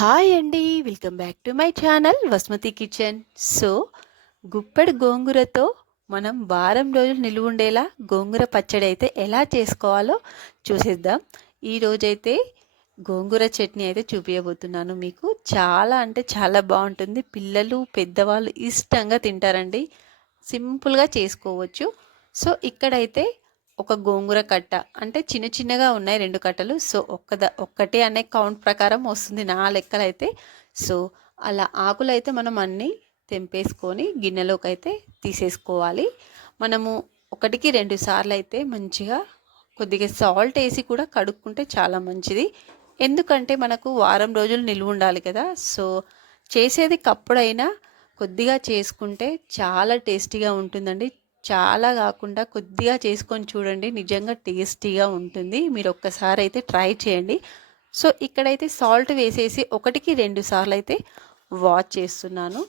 Hi అండి. Welcome back to my channel Vasumathi kitchen. So, గుప్పెడు గోంగూరతో మనం వారం రోజులు నిలువుండేలా గోంగూర పచ్చడి అయితే ఎలా చేసుకోవాలో చూసేద్దాం. ఈరోజైతే గోంగూర చట్నీ అయితే చూపించబోతున్నాను మీకు. చాలా అంటే చాలా బాగుంటుంది. పిల్లలు పెద్దవాళ్ళు ఇష్టంగా తింటారండి. సింపుల్గా చేసుకోవచ్చు. సో, ఇక్కడైతే ఒక గోంగూర కట్ట అంటే చిన్న చిన్నగా ఉన్నాయి 2 కట్టలు. సో, ఒక్కటే అనే కౌంట్ ప్రకారం వస్తుంది నా లెక్కలైతే. సో, అలా ఆకులైతే మనం అన్నీ తెంపేసుకొని గిన్నెలోకైతే తీసేసుకోవాలి. మనము 1కి 2 సార్లు అయితే మంచిగా కొద్దిగా సాల్ట్ వేసి కూడా కడుక్కుంటే చాలా మంచిది. ఎందుకంటే మనకు వారం రోజులు నిలువ ఉండాలి కదా. సో, చేసేది కప్పుడైనా కొద్దిగా చేసుకుంటే చాలా టేస్టీగా ఉంటుందండి. చాలా కాకుండా కొద్దిగా చేసుకొని చూడండి, నిజంగా టేస్టీగా ఉంటుంది. మీరు ఒక్కసారి అయితే ట్రై చేయండి. సో, ఇక్కడైతే సాల్ట్ వేసేసి 1కి 2 సార్లు అయితే వాష్ చేస్తున్నాను.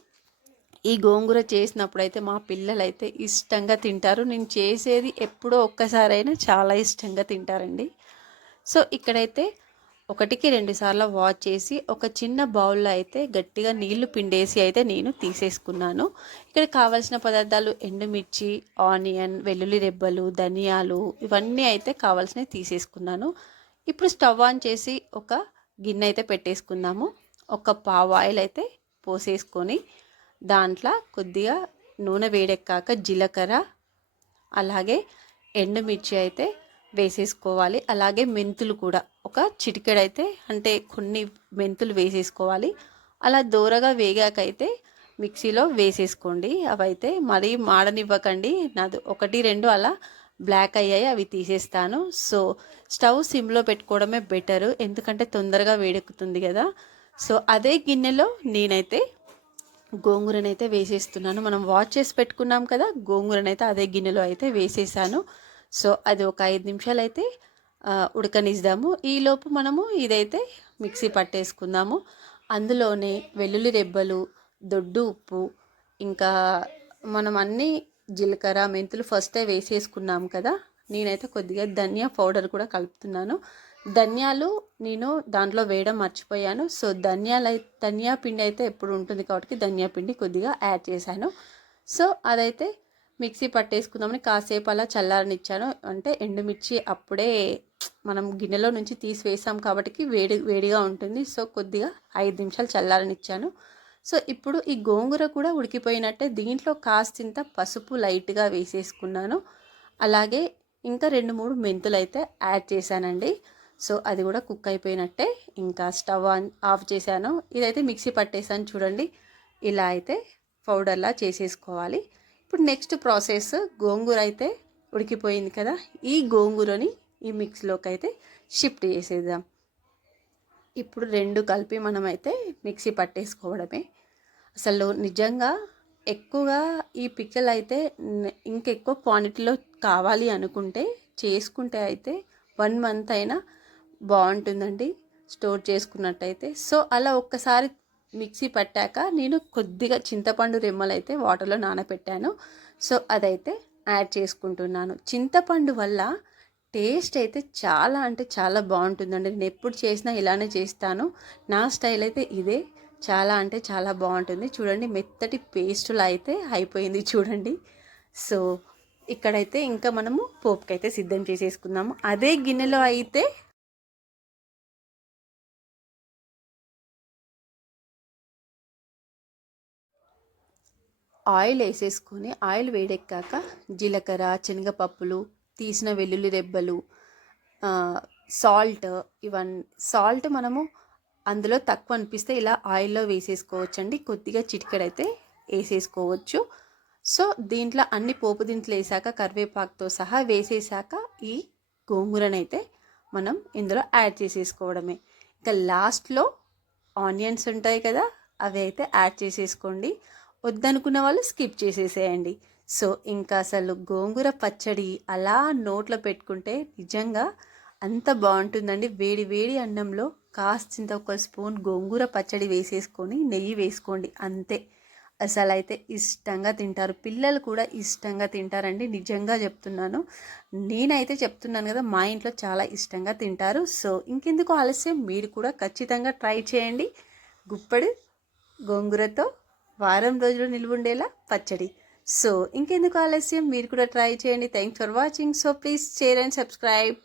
ఈ గోంగూర చేసినప్పుడు అయితే మా పిల్లలైతే ఇష్టంగా తింటారు. నేను చేసేది ఎప్పుడో ఒక్కసారైనా చాలా ఇష్టంగా తింటారండి. సో, ఇక్కడైతే 1కి 2 సార్లు వాష్ చేసి ఒక చిన్న బౌల్లో అయితే గట్టిగా నీళ్లు పిండేసి అయితే నేను తీసేసుకున్నాను. ఇక్కడ కావాల్సిన పదార్థాలు ఎండుమిర్చి, ఆనియన్, వెల్లుల్లి రెబ్బలు, ధనియాలు ఇవన్నీ అయితే కావాల్సినవి తీసేసుకున్నాను. ఇప్పుడు స్టవ్ ఆన్ చేసి ఒక గిన్నె అయితే పెట్టేసుకుందాము. ఒక పావు ఆయిల్ అయితే పోసేసుకొని దాంట్లో కొద్దిగా నూనె వేడెక్కాక జీలకర్ర అలాగే ఎండుమిర్చి అయితే వేసేసుకోవాలి. అలాగే మెంతులు కూడా ఒక చిటికెడైతే అంటే కొన్ని మెంతులు వేసేసుకోవాలి. అలా దోరగా వేగాకైతే మిక్సీలో వేసేసుకోండి. అవైతే మరీ మాడనివ్వకండి. నాది 1, 2 అలా బ్లాక్ అయ్యాయి, అవి తీసేస్తాను. సో, స్టవ్ సిమ్లో పెట్టుకోవడమే బెటరు, ఎందుకంటే తొందరగా వేడెక్కుతుంది కదా. సో, అదే గిన్నెలో నేనైతే గోంగూరనైతే వేసేస్తున్నాను. మనం వాష్ చేసి పెట్టుకున్నాం కదా, గోంగూరనైతే అదే గిన్నెలో అయితే వేసేసాను. సో, అది ఒక 5 నిమిషాలు అయితే ఉడకనిద్దాము. ఈలోపు మనము ఇదైతే మిక్సీ పట్టేసుకుందాము. అందులోనే వెల్లుల్లి రెబ్బలు, దొడ్డు ఉప్పు, ఇంకా మనం అన్నీ జీలకర్ర మెంతులు ఫస్టే వేసేసుకున్నాం కదా. నేనైతే కొద్దిగా ధనియా పౌడర్ కూడా కలుపుతున్నాను. ధనియాలు నేను దాంట్లో వేయడం మర్చిపోయాను. సో, ధనియా పిండి అయితే ఎప్పుడు ఉంటుంది కాబట్టి ధనియా పిండి కొద్దిగా యాడ్ చేశాను. సో, అదైతే మిక్సీ పట్టేసుకుందామని కాసేపు అలా చల్లారనిచ్చాను. అంటే ఎండుమిర్చి అప్పుడే మనం గిన్నెలో నుంచి తీసి వేసాం కాబట్టి వేడిగా ఉంటుంది. సో, కొద్దిగా 5 నిమిషాలు చల్లారనిచ్చాను. సో, ఇప్పుడు ఈ గోంగూర కూడా ఉడికిపోయినట్టే. దీంట్లో కాస్తింత పసుపు లైట్గా వేసేసుకున్నాను. అలాగే ఇంకా 2, 3 మెంతులు అయితే యాడ్ చేశానండి. సో, అది కూడా కుక్ అయిపోయినట్టే. ఇంకా స్టవ్ ఆఫ్ చేశాను. ఇదైతే మిక్సీ పట్టేసాను చూడండి. ఇలా అయితే పౌడర్లా చేసేసుకోవాలి. ఇప్పుడు నెక్స్ట్ ప్రాసెస్, గోంగూర అయితే ఉడికిపోయింది కదా, ఈ గోంగూరని ఈ మిక్స్లోకి అయితే షిఫ్ట్ చేసేద్దాం. ఇప్పుడు 2 కలిపి మనమైతే మిక్సీ పట్టేసుకోవడమే. అసలు నిజంగా ఎక్కువగా ఈ పిక్కలు అయితే ఇంకెక్కువ క్వాంటిటీలో కావాలి అనుకుంటే చేసుకుంటే అయితే 1 మంత్ అయినా బాగుంటుందండి స్టోర్ చేసుకున్నట్టయితే. సో, అలా ఒక్కసారి మిక్సీ పట్టాక నేను కొద్దిగా చింతపండు రెమ్మలు అయితే వాటర్లో నానబెట్టాను. సో, అదైతే యాడ్ చేసుకుంటున్నాను. చింతపండు వల్ల టేస్ట్ అయితే చాలా అంటే చాలా బాగుంటుందండి. నేను ఎప్పుడు చేసినా ఇలానే చేస్తాను. నా స్టైల్ అయితే ఇదే. చాలా అంటే చాలా బాగుంటుంది. చూడండి, మెత్తటి పేస్టులా అయితే అయిపోయింది చూడండి. సో, ఇక్కడైతే ఇంకా మనము పోపుకైతే సిద్ధం చేసేసుకుందాము. అదే గిన్నెలో అయితే ఆయిల్ వేసేసుకొని ఆయిల్ వేడెక్కాక జీలకర్ర, శనగపప్పులు, తీసిన వెల్లుల్లి రెబ్బలు, సాల్ట్, సాల్ట్ మనము అందులో తక్కువ అనిపిస్తే ఇలా ఆయిల్లో వేసేసుకోవచ్చండి. కొద్దిగా చిటికెడైతే వేసేసుకోవచ్చు. సో, దీంట్లో అన్ని పోపు దినుసులు వేసాక కరివేపాకుతో సహా వేసేసాక ఈ గోంగూరనైతే మనం ఇందులో యాడ్ చేసేసుకోవడమే. ఇంకా లాస్ట్లో ఆనియన్స్ ఉంటాయి కదా, అవి అయితే యాడ్ చేసేసుకోండి. వద్దనుకున్న వాళ్ళు స్కిప్ చేసేసేయండి. సో, ఇంకా అసలు గోంగూర పచ్చడి అలా నోట్లో పెట్టుకుంటే నిజంగా అంత బాగుంటుందండి. వేడి వేడి అన్నంలో కాస్తంత ఒక స్పూన్ గోంగూర పచ్చడి వేసేసుకొని నెయ్యి వేసుకోండి, అంతే. అసలు అయితే ఇష్టంగా తింటారు. పిల్లలు కూడా ఇష్టంగా తింటారండి, నిజంగా చెప్తున్నాను. నేనైతే చెప్తున్నాను కదా, మా ఇంట్లో చాలా ఇష్టంగా తింటారు. సో, ఇంకెందుకు ఆలస్యం, మీరు కూడా ఖచ్చితంగా ట్రై చేయండి. గుప్పడి గోంగూరతో వారం రోజులు నిల్వ ఉండేలా పచ్చడి. సో ఇంకెందుకు ఆలస్యం, మీరు కూడా ట్రై చేయండి. Thanks for watching. So please share and subscribe.